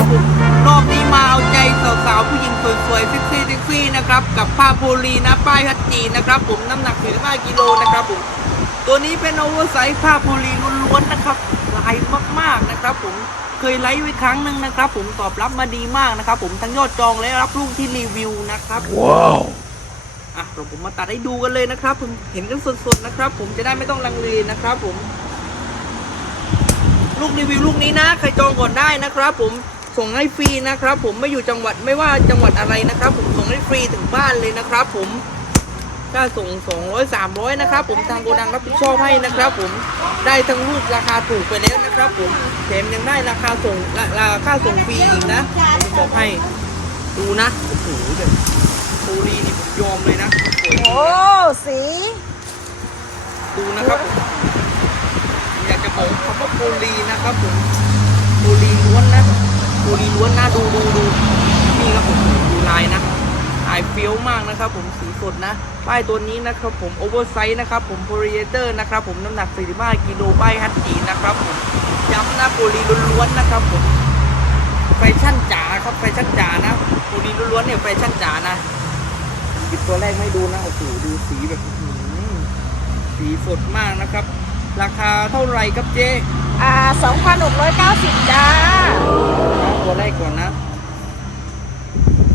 นะครับผมรอบนี้มาเอาใจสาวๆผู้หญิงสวยๆเซ็กซี่เซ็กซี่นะครับกับผ้าโพลีนะป้ายฮัตจีนะครับผมน้ำหนัก45กิโลนะครับผมตัวนี้เป็นโอเวอร์ไซส์ผ้าโพลีล้วนๆนะครับลายมากๆนะครับ ผมเคยไลฟ์ไว้ครั้งหนึ่งนะครับ ผมตอบรับมาดีมากนะครับ ผมทั้งยอดจองและรับลูกที่รีวิวนะครับว้าวอะเดี๋ยวผมมาตัดให้ดูกันเลยนะครับ ผมเห็นกันสดๆนะครับ ผมจะได้ไม่ต้องลังเลนะครับ ผมลูกรีวิวลูกนี้นะ ใครจองก่อนได้นะครับผม ส่งให้ฟรีนะครับ ผมไม่อยู่จังหวัดไม่ว่าจังหวัดอะไรนะครับ ผมส่งให้ฟรีถึงบ้านเลยนะครับ ผมถ้าส่ง 200 300 นะครับ ผมทางโกดังรับผิดชอบให้นะครับ ผมได้ทั้งลูกราคาถูกไปแล้วนะครับ ผมแถมยังได้ราคาส่งราราคาส่งฟรีอีกนะผมบอกให้ดูนะโอ้โหแบบโคลีนี่ผมยอมเลยนะโอ้สีดูนะครับอยากจะบอกคำว่าโพลีนะครับ ผมโพลีล้วนนะ โพลีล้วนนะดูดูดูนี่ครับผมดูลายนะลายเฟี้ยวมากนะครับ ผมสีสดนะ ป้ายตัวนี้นะครับผมโอเวอร์ไซส์นะครับผมโพลีเอเตอร์นะครับผมน้ำหนัก 45กิโลป้ายฮัตจีนะครับผมย้ำนะโพลีล้วนๆนะครับผมแฟชั่นจ๋าครับแฟชั่นจ๋านะโพลีล้วนๆเนี่ยแฟชั่นจ๋านะหยิบตัวแรกไม่ดูนะโอ้โหดูสีแบบสีสดมากนะครับ ราคาเท่าไหร่ครับเจ๊ อ่า2,690จ้าเอาตัวแรกก่อนนะ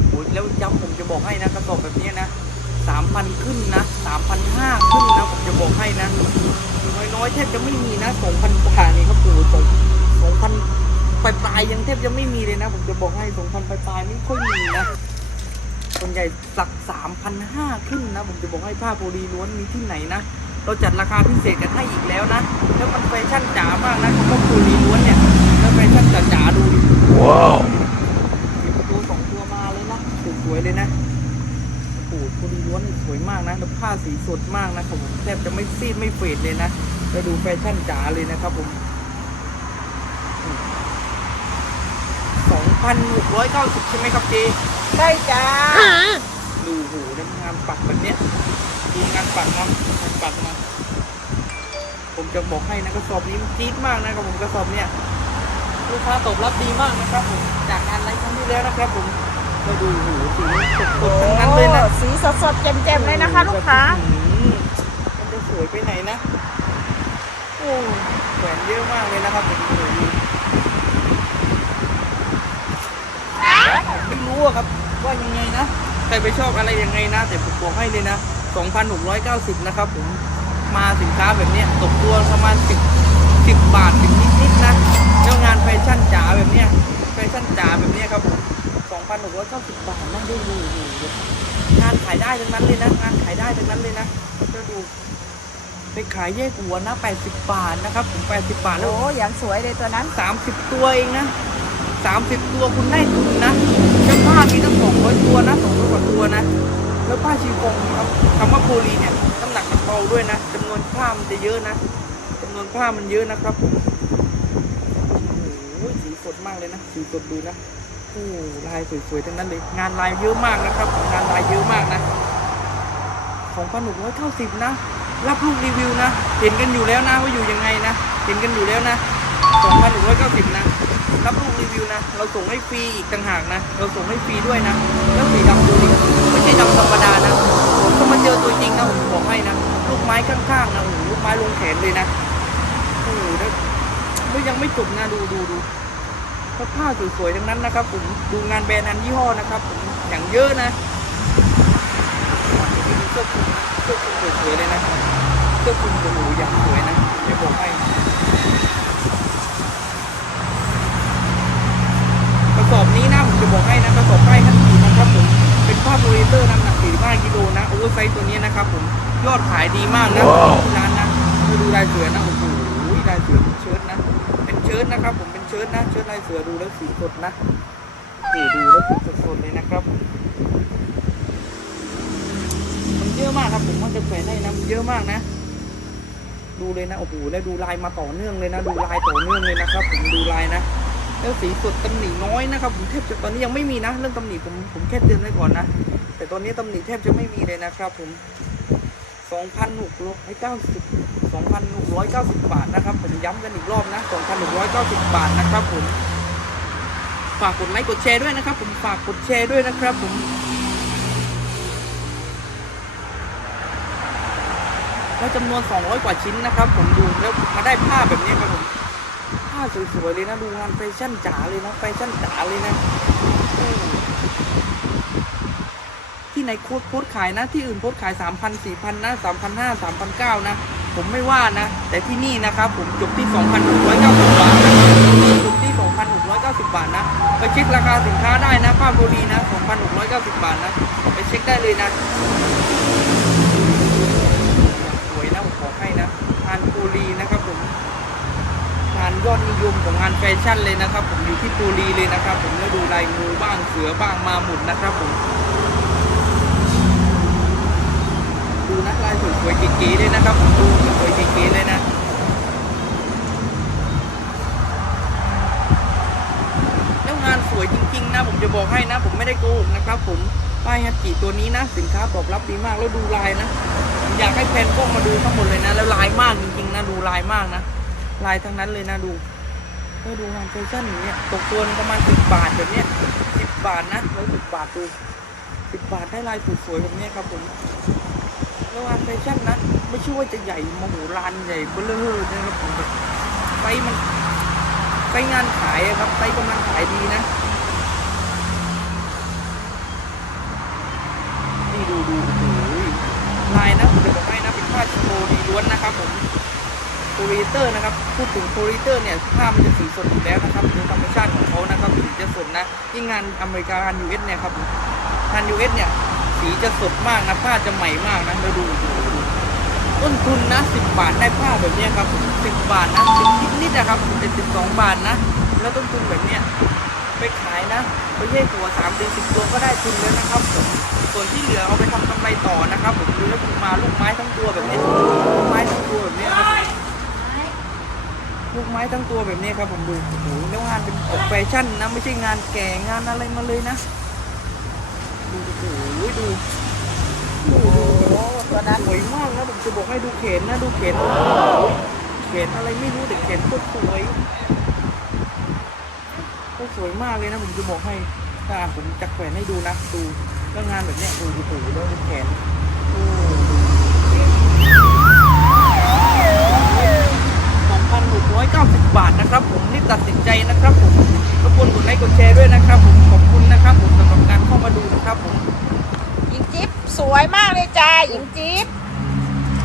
โอ้ยแล้วย้ำผมจะบอกให้นะกระสอบแบบนี้นะสามพันขึ้นนะสามพันห้าขึ้นนะผมจะบอกให้นะน้อยๆแทบจะไม่มีนะสองพันกว่านี่ครับโอ้โหสองสองพันปลายๆยังแทบจะไม่มีเลยนะ ผมจะบอกให้สองพันปลายๆไม่ค่อยมีนะส่วนใหญ่หลักสามพันห้าขึ้นนะ ผมจะบอกให้ผ้าโพลีล้วนมีที่ไหนนะ เราจัดราคาพิเศษกันให้อีกแล้วนะ แล้วมันแฟชั่นจ๋ามากนะคำว่าโพลีล้วนเนี่ยแล้วแฟชั่นจ๋าๆดูดิว้าวมีประตูสองตัวมาเลยนะสวยๆเลยนะโอ้โหโพลีล้วนนี่สวยมากนะแล้วผ้าสีสดมากนะครับผมแทบจะไม่ซีดไม่เฟดเลยนะแล้วดูแฟชั่นจ๋าเลยนะครับผมสองพันหกร้อยเก้าสิบใช่ไหมครับเจได้จ้าดูโหแล้วงานปักแบบเนี้ยดูงานปักนะงาน ปักมา ผมจะบอกให้นะกระสอบนี้มันจี๊ดมากนะครับผมกระสอบเนี้ยลูกค้าตอบรับดีมากนะครับผมจากงานไลฟ์ครั้งที่แล้วนะครับผมมาดูโหสีสดๆทั้งนั้นเลยนะโอ้สีสดๆเจ็มๆเลยนะคะ ลูกค้าอื้อหือมันจะสวยไปไหนนะโอ้แหวนเยอะมากเลยนะครับผมโอ้โหไม่รู้อะครับ ว่ายังไงนะใครไปชอบอะไรยังไงนะแต่ผมบอกให้เลยนะ 2,690 นะครับผมมาสินค้าแบบเนี้ยตกตัวประมาณ 10 10 บาทถึงนิดๆนะแล้วงานแฟชั่นจ๋าแบบเนี้ยแฟชั่นจ๋าแบบเนี้ยครับผม2,690 บาทนั่งได้ดูดูงานขายได้ทั้งนั้นเลยนะงานขายได้ทั้งนั้นเลยนะก็ดูไปขายแยกหัวนะ 80 บาทนะครับผม80 บาทแล้วโอ้อย่างสวยเลยตัวนั้นสามสิบตัวเองนะสามสิบตัวคุณได้ทุนนะเจ้าผ้ามีตั้งสองร้อยตัวนะสองร้อยกว่าตัวนะ แล้วผ้าชีฟองครับคำว่าโพลีเนี่ยน้ำหนักมันเบาด้วยนะจำนวนผ้ามันจะเยอะนะจำนวนผ้ามันเยอะนะครับโอ้โหสีสดมากเลยนะสีสดดูนะโอ้ลายสวยๆทั้งนั้นเลยงานลายเยอะมากนะครับ งานลายเยอะมากนะสองพันหกร้อยเก้าสิบนะรับลูกรีวิวนะ เห็นกันอยู่แล้วนะว่าอยู่ยังไงนะ เห็นกันอยู่แล้วนะ2,190นะ รับลูกรีวิวนะ เราส่งให้ฟรีอีกต่างหากนะ เราส่งให้ฟรีด้วยนะ แล้วสีดำดูดิ ใช่ดำธรรมดานะถ้ามาเจอตัวจริงนะผมบอกให้นะลูกไม้ข้างๆนะโอ้โหลูกไม้ลงแขนเลยนะโอ้โหแล้วยังไม่จบนะดูดูดูก็ผ้าสวยๆทั้งนั้นนะครับ ผมดูงานแบรนด์อันยี่ห้อนะครับ ผมอย่างเยอะนะเสื้อคลุมนะเสื้อคลุมสวยๆเลยนะเสื้อคลุมโอ้โหอย่างสวยนะจะบอกให้กระสอบนี้นะผมจะบอกให้นะกระสอบป้ขั้นขีดนะครับผม เป็นผ้าโพลีเตอร์น้ำหนัก45กิโลนะโอเวอร์ไซส์ตัวนี้นะครับผมยอดขายดีมากนะที่ร้านนะมาดูลายเสือนะโอ้โหลายเสือเป็นเชิ้ตนะเป็นเชิ้ตนะครับ ผมเป็นเชิ้ตนะเชิ้ตลายเสือดูแล้วสีสดนะโอ้โหดูแล้วสีสดๆเลยนะครับมันเยอะมากครับผมว่าจะแขวนให้นะมันเยอะมากนะดูเลยนะโอ้โหแล้วดูลายมาต่อเนื่องเลยนะ ดูลายต่อเนื่องเลยนะครับ ผมดูลายนะ แล้วสีสดตำหนิน้อยนะครับผมแทบจะตอนนี้ยังไม่มีนะ เรื่องตำหนิผมผมแค่เตือนไว้ก่อนนะ แต่ตอนนี้ตำหนิแทบจะไม่มีเลยนะครับ ผม2,690 2,690บสองพันหกร้อยเก้าสิบบาทนะครับผมย้ำกันอีกรอบนะ2,690บบาทนะครับ ผม ฝากกดไลค์กดแชร์ด้วยนะครับ ผมฝากกดแชร์ด้วยนะครับ ผมแล้วจำนวน 200 กว่าชิ้นนะครับ ผมดูแล้วมาได้ผ้าแบบนี้ครับผม สวยๆเลยนะ ดูงานแฟชั่นจ๋าเลยนะแฟชั่นจ๋าเลยนะที่ไหนโค้ดโค้ดขายนะที่อื่นโค้ดขาย 3,000 4,000นะ3,500 3,900นะ ผมไม่ว่านะ แต่ที่นี่นะครับผมจบที่ 2,690 บาทนะครับจบที่ 2,690 บาทนะ ไปเช็คราคาสินค้าได้นะผ้าโบรีนะ 2,690 บาทนะ ไปเช็คได้เลยนะสวยนะผมขอให้นะงานปูรีนะ ยอดนิยมของงานแฟชั่นเลยนะครับ ผมอยู่ที่ปูรีเลยนะครับ ผมแล้วดูลายงูบ้างเสือบ้างมาหมุนนะครับผมดูนะลายสวยๆเก๋ๆเลยนะครับ ผมดูสวยๆเก๋ๆเลยนะแล้วงานสวยจริง ๆ นะ ผมจะบอกให้นะ ผมไม่ได้โกหกนะครับ ผมป้ายฮัตจิตัวนี้นะ สินค้าตอบรับดีมากแล้วดูลายนะอยากให้แพนกล้องมาดูทั้งหมดเลยนะ แล้วลายมากจริงๆนะดูลายมากนะ ลายทั้งนั้นเลยนะดูแล้วดูงานแฟชั่นอย่างเนี้ยตกตัวประมาณสิบบาทแบบเนี้ยสิบบาทนะแล้วสิบบาทดูสิบบาทได้ลายสวยๆแบบเนี้ยครับผมแล้วงานแฟชั่นนะไม่ใช่ว่าจะใหญ่มโหฬารใหญ่เบ้อเร่อนะครับผมไซมันไซงานขายครับไซกำลังขายดีนะนี่ดูดูโอ้โหลายนะผมจะบอกให้นะเป็นผ้าชิโมดีล้วนนะครับผม โพลีเตอร์นะครับพูดถึงโพลีเตอร์เนี่ยผ้ามันจะสีสดอยู่แล้วนะครับโดยธรรมชาติของเขานะครับสีจะสดนะที่งานอเมริกางานยูเอสเนี่ยครับงานยูเอสเนี่ยสีจะสดมากนะผ้าจะใหม่มากนะแล้วดูดูดูต้นทุนนะสิบบาทได้ผ้าแบบนี้ครับสิบบาทนะสิบนิดๆนะครับเป็นสิบสองบาทนะ แล้วต้นทุนแบบเนี้ยไปขายนะไปแยกตัวสามเดือนสิบตัวก็ได้ทุนแล้วนะครับผมส่วนที่เหลือเอาไปทำกำไรต่อนะครับผมดูแล้วมาลูกไม้ทั้งตัวแบบนี้ลูกไม้ทั้งตัวแบบนี้ครับ ลูกไม้ทั้งตัวแบบนี้ครับผมดูโอ้โหแล้วงานเป็นออกแฟชั่นนะไม่ใช่งานแก่งานอะไรมาเลยนะดูโอ้โหดูดูโอ้ตัวนั้นสวยมากนะผมจะบอกให้ดูเขนนะดูเขนโอ้เขนอะไรไม่รู้แต่เขนโคตรสวยก็สวยมากเลยนะผมจะบอกให้ถ้าผมจะแขวนให้ดูนะดูแล้วงานแบบนี้ดูดูดูแล้วดูแขนโอ้ สองพันหกร้อยเก้าสิบบาทนะครับ ผมรีบตัดสินใจนะครับ ผมรบกวนกดไลค์กดแชร์ด้วยนะครับ ผมขอบคุณนะครับ ผมสำหรับการเข้ามาดูนะครับผมหญิงจิ๊บสวยมากเลยจ้าหญิงจิ๊บ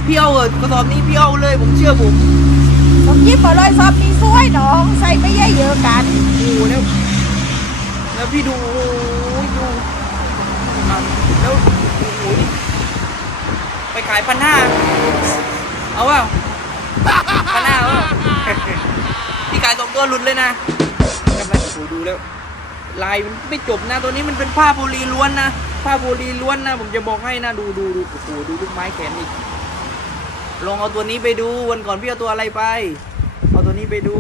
พี่เอาเออกระสอบนี้พี่เอาเลย ผมเชื่อผมผมจิ๊บบอกเลยซอบนี้สวยน้องใส่ไม่เยอะเยอะๆกันโอ้แล้วแล้วพี่ดูโอ้ยดูมันแล้วโอ้โหนี่ไปขายพันห้าเอาเป ล่าพันห้าเอาเปล่าพี่ขายสองตัวหลุดเลยนะกำลังโอ้โหดูแล้ว ลายมันไม่จบนะ ตัวนี้มันเป็นผ้าโพลีล้วนนะ ผ้าโพลีล้วนนะ ผมจะบอกให้นะ ดูดูดูโอ้โหดูลูกไม้แขนอีก ลองเอาตัวนี้ไปดู วันก่อนพี่เอาตัวอะไรไป เอาตัวนี้ไปดู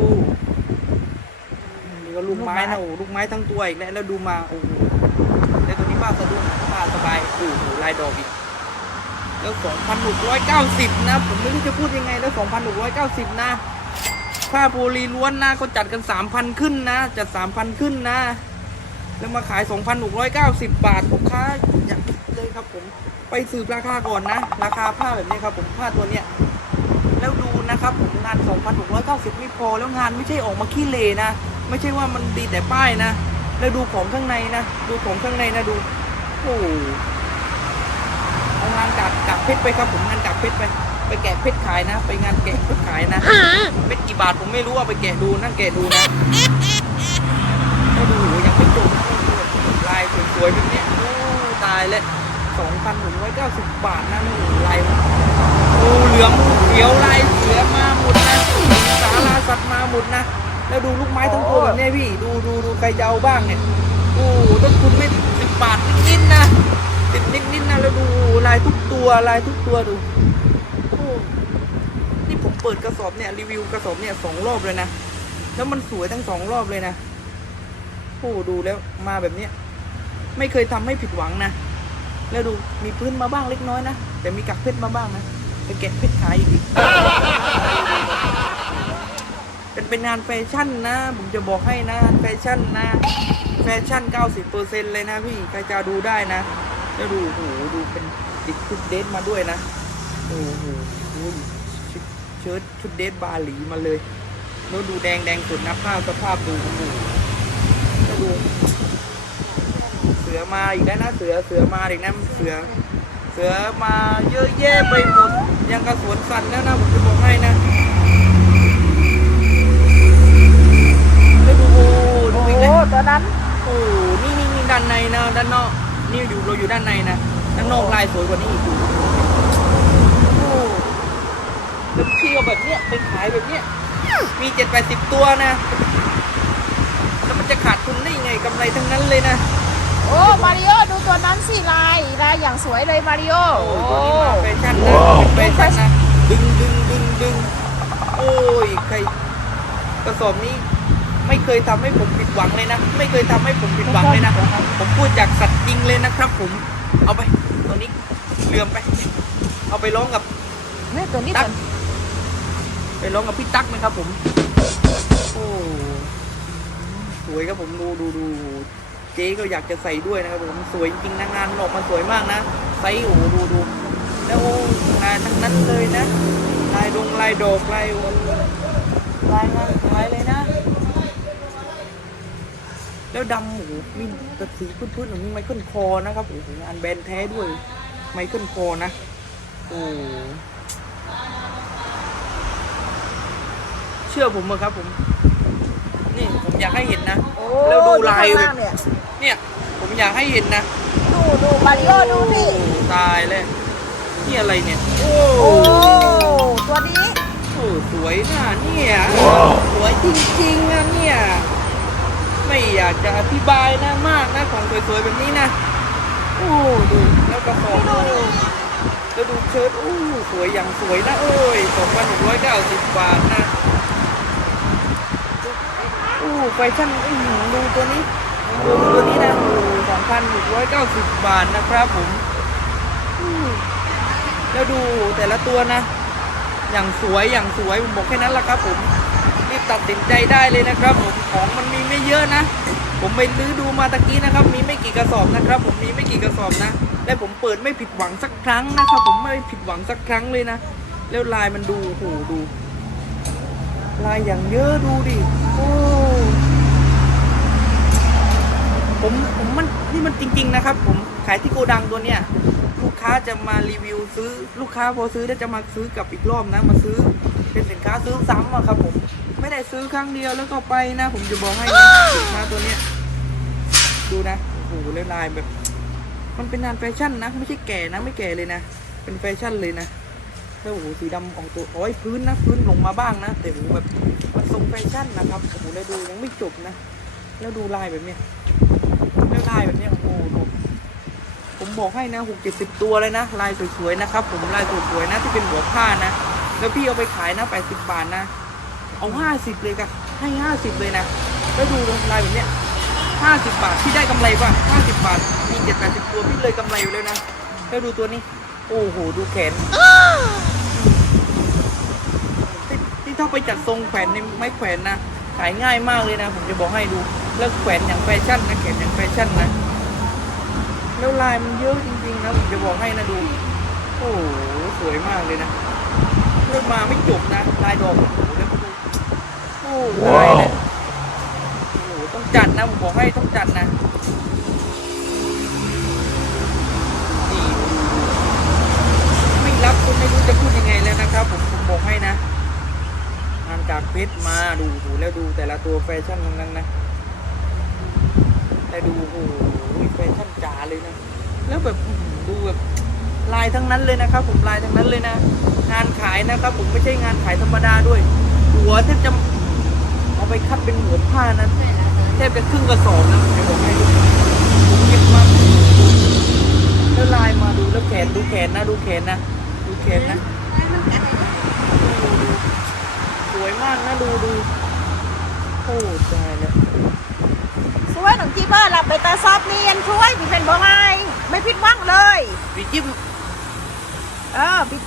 นี่ก็ลูกไม้นะโอ้ลูกไม้ทั้งตัวอีกแล้วแล้วดูมา โอ้โหแล้วตัวนี้ป้าสะดุ้งป้าสบายโอ้โหลายดอกอีก แล้วสองพันะ ผมไม่รู้จะพูดยังไง แล้วสองพันหกร้อยเก้าบนะผ้าโพลีล้วนนะก็จัดกันสามพันขึ้นนะ จัดสามพันขึ้นนะ แล้วมาขายสองพันหกร้อยเก้าสิบาทลูกค้าอยากเลยครับผม ไปสืบราคาก่อนนะ ราคาผ้าแบบนี้ครับผม ผ้าตัวเนี้ย แล้วดูนะครับผมงาน 2,690 ไม่พอ แล้วงานไม่ใช่ออกมาขี้เลนะ ไม่ใช่ว่ามันดีแต่ป้ายนะ แล้วดูของข้างในนะ ดูของข้างในนะดู โอ้โห งานกากกากเพชรไปครับผมงานกากเพชรไป ไปแกะเพชรขายนะ ไปงานแกะเพชรขายนะเพชรกี่บาทผมไม่รู้เอาไปแกะดูนั่งแกะดูนะแล้วดูโอ้โหยังไม่จบนะดูลายสวยๆแบบเนี้ยโอ้ตายแล้ว2,190บาทนะนี่ลายมันงูเหลือมงูเขียวลายเสือมาหมดนะสาราสัตว์มาหมดนะแล้วดูลูกไม้ทั้งตัวแบบเนี้ยพี่ ดูดูดูใครจะเอาบ้างเนี่ยโอ้ต้นทุนไม่สิบบาทนิดๆนะ ติดนิดๆนะแล้วดูลายทุกตัวลายทุกตัวดูโอ้นี่ผมเปิดกระสอบเนี่ยรีวิวกระสอบเนี่ยสองรอบเลยนะแล้วมันสวยทั้งสองรอบเลยนะโอ้ดูแล้วมาแบบเนี้ยไม่เคยทำให้ผิดหวังนะแล้วดูมีพื้นมาบ้างเล็กน้อยนะแต่มีกักเพชรมาบ้างนะไปแกะเพชรขายอีกเป็นเป็นงานแฟชั่นนะ ผมจะบอกให้นะแฟชั่นนะแฟชั่น 90%เลยนะพี่ใครจะดูได้นะ แล้วดูโอ้โหดูเป็นติดชุดเดทมาด้วยนะโอ้โหดูชุดเชิ้ตชุดเดทบาหลีมาเลยแล้วดูแดงแดงสุดนะภาพสภาพดูโอ้โหแล้วดูเสือมาอีกแล้วนะเสือเสือมาอีกนะเสือ เสือมาเยอะแยะไปหมดยังกระสวนสันแล้วนะผมจะบอกให้นะแล้วดูโอ้ดูโอ้อีกโหแล้วตัวนั้นโอ้นี่นี่นี่ด้านในนะด้านนอก นี่อยู่เราอยู่ด้านในนะด้านนอกลายสวยกว่านี้อีกดูโอ้แล้วพี่เอาแบบเนี้ยไปขายแบบเนี้ยมีเจ็ดแปดสิบตัวนะแล้วมันจะขาดทุนได้ยังไงกำไรทั้งนั้นเลยนะโอ้มาริโอดูตัวนั้นสิลายลายอย่างสวยเลยมาริโอโอ้โอ้ตัวนี้มาแฟชั่นนะเป็นแฟชั่นนะดึงดึงดึงดึงโอ้ยใครกระสอบนี้ ไม่เคยทำให้ผมผิดหวังเลยนะ ไม่เคยทำให้ผมผิดหวังเลยนะ ผมพูดจากสัตว์จริงเลยนะครับ ผม เอาไปตัวนี้เลื่อมไป เอาไปร้องกับเนี่ยตัวนี้ตั๊ตักวไปร้องกับพี่ตั๊กไหมครับ ผม โอ้สวยครับผมดูดูดูเจ๊ก็อยากจะใส่ด้วยนะครับผมสวยจริงๆนะงานออกมาสวยมากนะไซส์โอ้โหดูดูแล้วงานทั้งนั้นเลยนะลายดงลายดอกลายโอ้ลายงานสวยเลยนะ แล้วดำโอ้โหมีแต่สีพื้นๆหนูมีไมเคิลคอนะครับโอ้โหงานแบรนด์แท้ด้วยไมเคิลคอนะโอ้เชื่อผมเถอะครับผม นี่ผมอยากให้เห็นนะโอ้แล้วดูลายข้งแบล่บงเนี่ยเนี่ย ผมอยากให้เห็นนะดูดูมาริโอดูนี่โอ้ตายเลยนี่อะไรเนี่ยโอ้โอ้ตัวนี้โอ้สวยนะเนี่ย สวยจริงๆนะเนี่ย ไม่อยากจะอธิบายนะมากนะของสวยๆแบบนี้นะโอ้ดูแล้วก็ของโอ้แล้วดูเชิ้ตโอ้สวยอย่างสวยนะโอ้ยสองพันหกร้อยเก้าสิบบาทนะโอ้แฟชั่นอื้อดูตัวนี้ดูตัวนี้นะโอ้สองพันหกร้อยเก้าสิบบาทนะครับผมแล้วดูแต่ละตัวนะ อย่างสวยอย่างสวยผมบอกแค่นั้นละครับผม รีบตัดสินใจได้เลยนะครับ ผมของมันมีไม่เยอะนะ ผมไปลื้อดูมาตะกี้นะครับ มีไม่กี่กระสอบนะครับ ผมมีไม่กี่กระสอบนะ และผมเปิดไม่ผิดหวังสักครั้งนะครับ ผมไม่ผิดหวังสักครั้งเลยนะแล้วลายมันดูโอ้โหดู ลายอย่างเยอะดูดิโอ้ผมผมมันนี่มันจริง ๆ นะครับ ผมขายที่โกดังตัวเนี้ยลูกค้าจะมารีวิวซื้อ ลูกค้าพอซื้อแล้วจะมาซื้อกับอีกรอบนะ มาซื้อเป็นสินค้าซื้อซ้ำอะครับผม ไม่ได้ซื้อครั้งเดียวแล้วก็ไปนะ ผมจะบอกให้นะสินค้าตัวเนี้ยดูนะโอ้โหแล้วลายแบบ มันเป็นงานแฟชั่นนะไม่ใช่แก่นะไม่แก่เลยนะเป็นแฟชั่นเลยนะแล้วโอ้โหสีดำออกตัวโอ้ยพื้นนะพื้นลงมาบ้างนะแต่โอ้โหแบบมันทรงแฟชั่นนะครับโอ้โหแล้วดูยังไม่จบนะแล้วดูลายแบบเนี้ยแล้วลายแบบเนี้ยโอ้โหดูผมบอกให้นะหกเจ็ดสิบตัวเลยนะลายสวยๆนะครับ ผมลายสวยๆนะที่เป็นหัวผ้านะแล้วพี่เอาไปขายนะแปดสิบบาทนะ เอาห้าสิบเลยกันให้ห้าสิบเลยนะแล้วดูลายแบบเนี้ยห้าสิบบาทพี่ได้กำไรป่ะห้าสิบบาท มีเจ็ดแปดสิบตัวพี่เลยกำไรอยู่เลยนะแล้วดูตัวนี้ โอ้โห ดูแขนที่ถ้าไปจัดทรงแขวนในไม้แขวนนะ ขายง่ายมากเลยนะ ผมจะบอกให้ดู แล้วแขวนอย่างแฟชั่นนะ แขนอย่างแฟชั่นนะ แล้วลายมันเยอะจริงๆนะ ผมจะบอกให้นะดู โอ้โห สวยมากเลยนะเริ่มมาไม่จบนะ ลายดอก วมาดูโอ้ลายเนี่ยโอ้โหต้องจัดนะผมบอกให้ต้องจัดนะนี่ไม่รับก็ไม่รู้จะพูดยังไงแล้วนะครับ ผมผมบอกให้นะงานจากเพชรมาดูโอ้โหแล้วดูแต่ละตัวแฟชั่นทั้งนั้นนะแต่ดูโอ้โหแฟชั่นจ๋าเลยนะ แล้วแบบดูแบบลายทั้งนั้นเลยนะครับ ผมลายทั้งนั้นเลยนะ งานขายนะครับ ผมไม่ใช่งานขายธรรมดาด้วย หัวแทบจะ เอาไปคัดเป็นหัวผ้านั้นแทบจะครึ่งกระสอบนะผมจะบอกให้ดูผมเก็บมาแล้วลายมาดูแล้วแขนดูแขนนะดูแขนนะดูแขนนะดูดูสวยมากนะดูดูโอ้ตายแล้วสวยหนุ่มจีเบอร์หลับไปตาซอบเนียนช่วยพี่เป็นบ่ไงไม่ผิดหวังเลยพี่จิ๊บเออพี่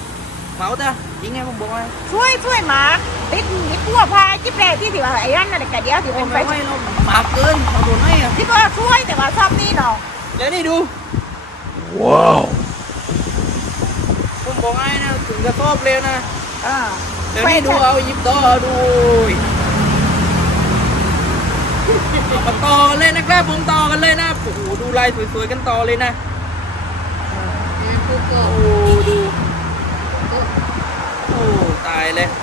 เหมาจ้ะจริงไงผมบอกว่าช่วยช่วยหมาโติดยิบปัวพายจิ๊บแรกที่ที่ว่าไอ้นั่นน่ะแต่เดียวที่โอ้เป็นไฟไม่ไม่เราหมาเกินเราโดนให้อะที่ก็ช่วยแต่ว่าชอบนี่เนาะเดี๋ยวนี่ดูว้าวผมบอกให้นะถึงกระสอบเลยนะอ่าเดี๋ยวนี่ดูเอาหยิบต่อดูเอามาต่อกันเลยนะครับผมต่อกันเลยนะโอ้โหดูลายสวยๆกันต่อเลยนะโอ้ดูโอ้ตายเลย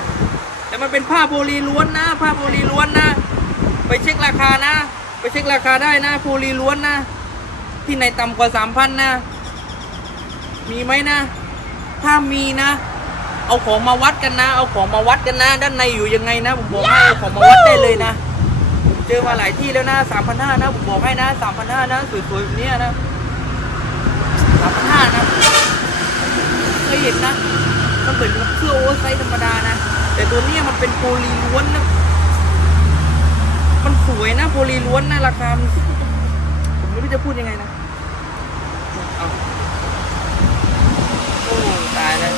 แต่ มันเป็นผ้าโพลีล้วนนะ ผ้าโพลีล้วนนะ ไปเช็คราคานะ ไปเช็คราคาได้นะโพลีล้วนนะ ที่ไหนต่ำกว่าสามพันนะ มีไหมนะ ถ้ามีนะ เอาของมาวัดกันนะ เอาของมาวัดกันนะ ด้านในอยู่ยังไงนะ ผมบอกให้เอาของมาวัดได้เลยนะเจอมาหลายที่แล้วนะสามพันห้านะ ผมบอกให้นะสามพันห้านะสวยๆแบบนี้นะสามพันห้านะเคยเห็นนะมันเหมือนเสื้อโอเวอร์ไซส์ธรรมดานะ แต่ตัวนี้มันเป็นโพลีล้วนนะมันสวยนะโพลีล้วนนะราคาผมไม่รู้จะพูดยังไงนะเอาโอ้ตายแล้ว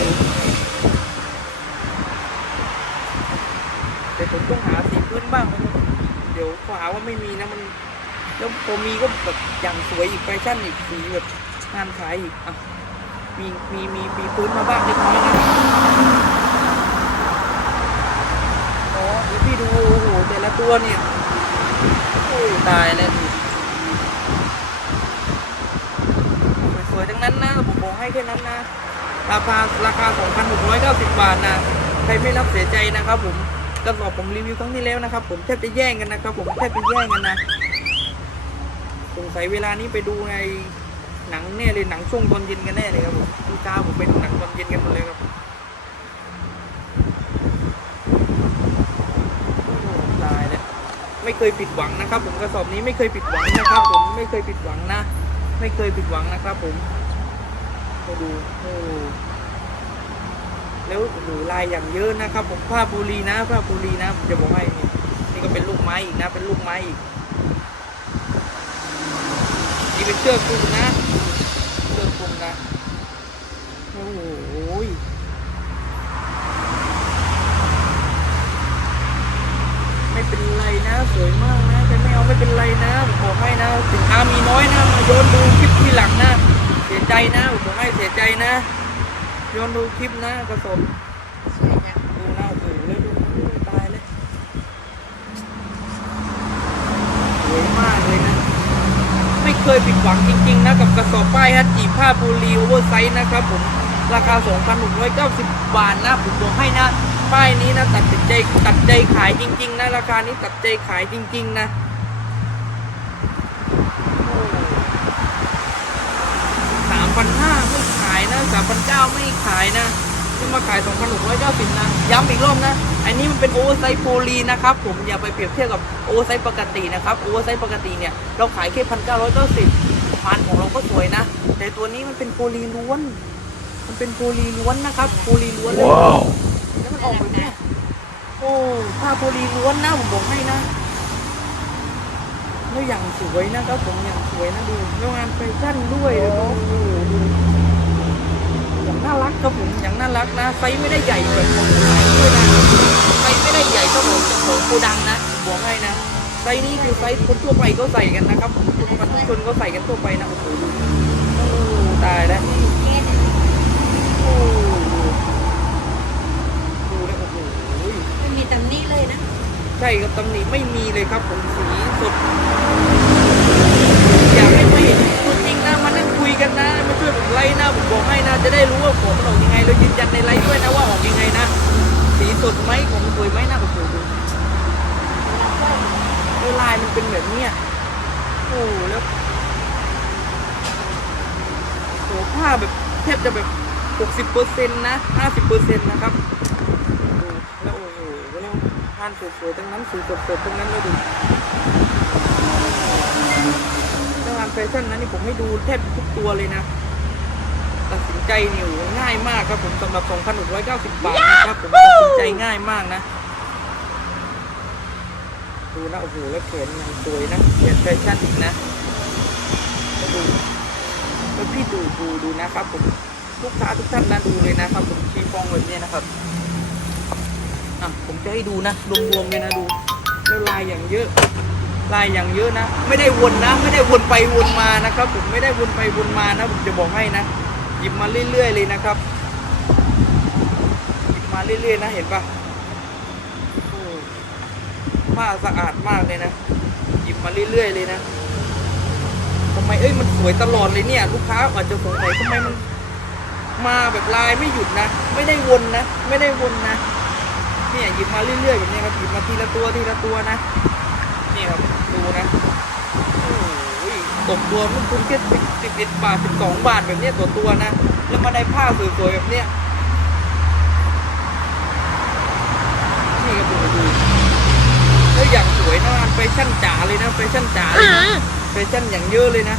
แต่ผมต้องหาสีพื้นบ้างนะเดี๋ยวขวาว่าไม่มีนะมันแล้วพอมีก็แบบอย่างสวยอีกแฟชั่นอีกสีแบบงานขายอีกอะมีมีมีมีพื้นมาบ้างเล็กน้อยนะอ๋อเดี๋ยวพี่ดูโอ้โหแต่ละตั วนอ้ยตายแล้วดสวยๆทั้งนั้นนะผมบอกให้แค่นั้นนะ ราคาราคา 2,690 บาทนะ ใครไม่รับเสียใจนะครับผมกระสอบผมรีวิวครั้งที่แล้วนะครับ ผมแทบจะแย่งกันนะครับผมแทบจะแย่งกันนะสงสัยเวลานี้ไปดูในหนังแน่เลยหนังช่วงตอนเย็นกันแน่เลยครับผมลูกค้าผมไปดูหนังตอนเย็นกันหมดเลยครับ โอ้ตายแล้ว ไม่เคยผิดหวังนะครับ ผมกระสอบนี้ไม่เคยผิดหวังนะครับ ผมไม่เคยผิดหวังนะ ไม่เคยผิดหวังนะครับ ผมมาดูโอ้แล้วโอ้โหลายอย่างเยอะนะครับ ผมผ้าปูรีนะผ้าปูรีนะผมจะบอกให้นี่นี่ก็เป็นลูกไม้อีกนะ เป็นลูกไม้อีกนี่เป็นเชือกคลุมนะเชือกคลุมนะโอ้โห ไม่เป็นไรนะสวยมากนะแต่ไม่เอาไม่เป็นไรนะผมบอกให้นะสินค้ามีน้อยนะมาโยนดูคลิปที่หลังนะ เสียใจนะผมบอกให้เสียใจนะโยนดูคลิปนะกระสมดูหน้าโอ้โหแล้วดูตายเลยสวยมากเลยนะ ไม่เคยผิดหวังจริง ๆ นะกับกระสอบป้ายฮัตจีผ้าปูรีโอเวอร์ไซส์นะครับผมราคา 2,690 บาทนะผมบอกให้นะ ป้ายนี้นะตัดใจตัดใจขายจริง ๆ นะราคานี้ตัดใจขายจริง ๆ นะสามพันห้าไม่ขายนะสามพันเก้าไม่ขายนะที่มาขายสองพันหกร้อยเก้าสิบนะย้ำอีกรอบนะอันนี้มันเป็นโอเวอร์ไซส์โพลีนะครับผมอย่าไปเปรียบเทียบกับโอเวอร์ไซส์ปกตินะครับโอเวอร์ไซส์ปกติเนี่ยเราขายแค่พันเก้าร้อยเก้าสิบพันของเราก็สวยนะ แต่ตัวนี้มันเป็นโพลีล้วน มันเป็นโพลีล้วนนะครับโพลีล้วนเลย ออกแบบเนี้ยโอ้ผ้าโพลีล้วนนะผมบอกให้นะแล้วอย่างสวยนะครับผมอย่างสวยนะดูแล้วงานแฟชั่นด้วยแล้วก็โอ้โหดูอย่างน่ารักครับผมอย่างน่ารักนะไซส์ไม่ได้ใหญ่แบบของขายด้วยนะไซส์ไม่ได้ใหญ่เท่าของของโกดังนะบอกให้นะไซส์นี้คือไซส์คนทั่วไปก็ใส่กันนะครับคนปัจจุชนก็ใส่กันทั่วไปนะโอ้โหตายแล้วโอ้ดูแล้วโอ้โห ไม่มี ตำหนิเลยนะ ใช่ครับตำหนิไม่มีเลยครับผมสีสด อยากให้มาเห็นตัวจริงนะมานั่งคุยกันนะมาช่วยผมไลฟ์นะผมบอกให้นะจะได้รู้ว่าของมันออกยังไงแล้วยืนยันในไลฟ์ด้วยนะว่าออกยังไงนะ สีสดไหมของสวยไหมนะโอ้โหดูดูลายมันเป็นแบบเนี้ยโอ้แล้วโหผ้าแบบแทบจะแบบหกสิบเปอร์เซ็นต์นะห้าสิบเปอร์เซ็นต์นะครับ ดูแล้วโอ้โหแล้วทานสวยๆทั้งนั้นสีสดๆทั้งนั้นเลยดูแล้วงานแฟชั่นนั้นนี่ผมให้ดูแทบทุกตัวเลยนะ ตัดสินใจเนี่ยโอ้โหง่ายมากครับผมสำหรับ 2,690 บาทนะครับผมตัดสินใจง่ายมากนะดูนะโอ้โหแล้วแขนยังสวยนะแขนแฟชั่นอีกนะแล้วดูแล้วพี่ดูดูดูนะครับผมลูกค้าทุกท่านนะดูเลยนะครับผมชีฟองแบบนี้นะครับ อะผมจะให้ดูนะรวมๆเลยนะดูแล้วลายอย่างเยอะ ลายอย่างเยอะนะ ไม่ได้วนนะ ไม่ได้วนไปวนมานะครับ ผมไม่ได้วนไปวนมานะ ผมจะบอกให้นะหยิบมาเรื่อยๆเลยนะครับหยิบมาเรื่อยๆนะเห็นปะผ้าสะอาดมากเลยนะหยิบมาเรื่อยๆเลยนะทำไมเอ้ยมันสวยตลอดเลยเนี่ย ลูกค้าอาจจะสงสัยทำไมมันมาแบบลายไม่หยุดนะ ไม่ได้วนนะ ไม่ได้วนนะ เนี่ยหยิบมาเรื่อยๆแบบนี้ครับหยิบมาทีละตัวทีละตัวนะนี่ครับดูนะโอ้ยตกตัวมันคุณแค่สิบเอ็ดบาทสิบสองบาทแบบเนี้ยตัวตัวนะ แล้วมาได้ผ้าสวยๆแบบเนี้ยนี่ครับดูดูแล้วอย่างสวยนะแฟชั่นจ๋าเลยนะแฟชั่นจ๋าเลยนะแฟชั่นอย่างเยอะเลยนะ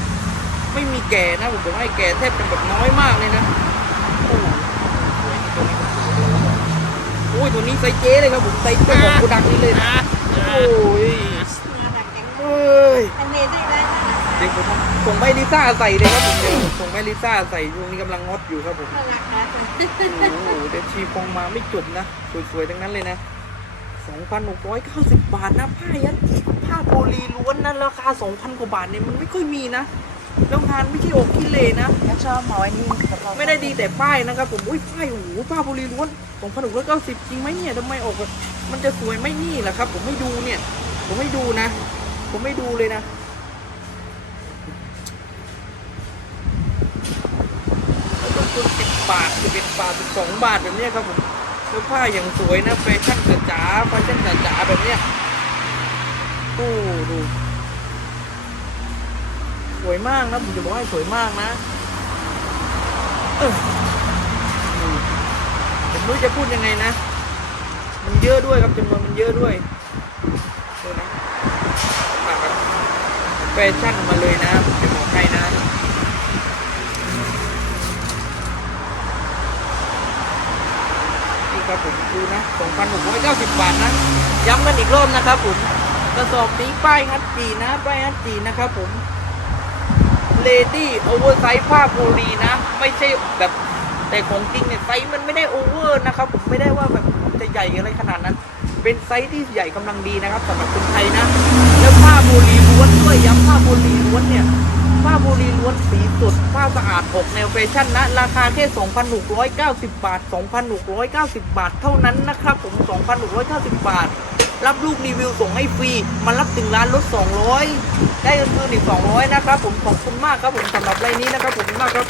ไม่มีแก่นะผมบอกให้แก่แทบจะแบบน้อยมากเลยนะโอ้สวยนี่ตัวนี้ก็สวยโอ้ยตัวนี้ไซส์เจ๊เลยครับผมไซส์เจ้าของโกดังนี้เลยนะโอ้ยน่ารักจังเอ้ยอันนี้ได้ได้น่ารักเดี๋ยวผมส่งแม่ลิซ่าใส่เลยครับผมเดี๋ยวส่งแม่ลิซ่าใส่ช่วงนี้กำลังงดอยู่ครับผมน่ารักนะโอ้โหเดี๋ยวชีฟองมาไม่จบนะสวยๆทั้งนั้นเลยนะ2,690 บาทนะผ้ายันจิผ้าโพลีล้วนนะราคา 2,000 กว่าบาทเนี่ยมันไม่ค่อยมีนะ แล้วงานไม่ใช่อกขี้เลนะยังชอบหมอไอ้นี่กับเราไม่ได้ดีแต่ป้ายนะครับผมอุ้ยป้ายโอ้โหผ้าโพลีล้วน2,690จริงไหมเนี่ยทำไมออกแบบมันจะสวยไหม่นี่แหละครับ ผมให้ดูเนี่ย ผมให้ดูนะ ผมให้ดูเลยนะแล้วต้นทุนสิบบาทสิบเอ็ดบาทสิบสองบาทแบบเนี้ยครับผมแล้วผ้าอย่างสวยนะแฟชั่นจ๋าๆแฟชั่นจ๋าๆแบบเนี้ยโอ้ดูส วยมากนะผมจะบอกให้สวยมากนะเออผมไม่รู้จะพูดยังไงนะ มันเยอะด้วยครับจำนวนมันเยอะด้วยดูนะมาครับแฟชั่นมาเลยนะผมจะบอกให้นะนี่ครับผมดูนะ2,690 บาทนะ ย้ำกันอีกรอบนะครับผมกระสอบนี้ป้ายฮัตจีนะป้ายฮัตจีนะครับผม เลดี้โอเวอร์ไซส์ผ้าโพลีนะ ไม่ใช่แบบแต่ของจริงเนี่ยไซส์มันไม่ได้โอเวอร์นะครับผมไม่ได้ว่าแบบจะใหญ่อะไรขนาดนั้น เป็นไซส์ที่ใหญ่กำลังดีนะครับสำหรับคนไทยนะ แล้วผ้าโพลีล้วนด้วยย้ำผ้าโพลีล้วนเนี่ยผ้าโพลีล้วนสีสดผ้าสะอาดออกแนวแฟชั่นนะ ราคาแค่ 2,690 บาท 2,690 บาท เท่านั้นนะครับผม 2,690 บาท รับลูกรีวิวส่งให้ฟรีมารับถึงร้านลด 200 ได้เงินคืนอีก 200 นะครับผมขอบคุณมากครับผมสำหรับรายนี้นะครับผมขอบคุณมากครับ